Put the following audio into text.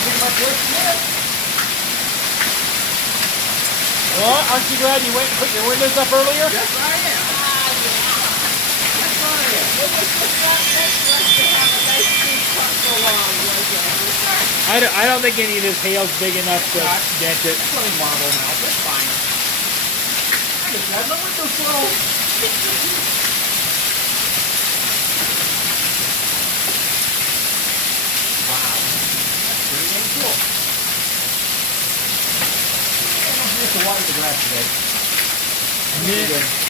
anything about twisting it? Well, aren't you glad you went and put your windows up earlier? Yes, I am. Yes, I am. It was just not meant for us to have a nice big truck go on, was it? I don't think any of this hail's big enough to dent it. It's only marble now. It's fine. I just had my window slow. Wow. That's pretty dang cool. I don't have to water the grass today. Yeah.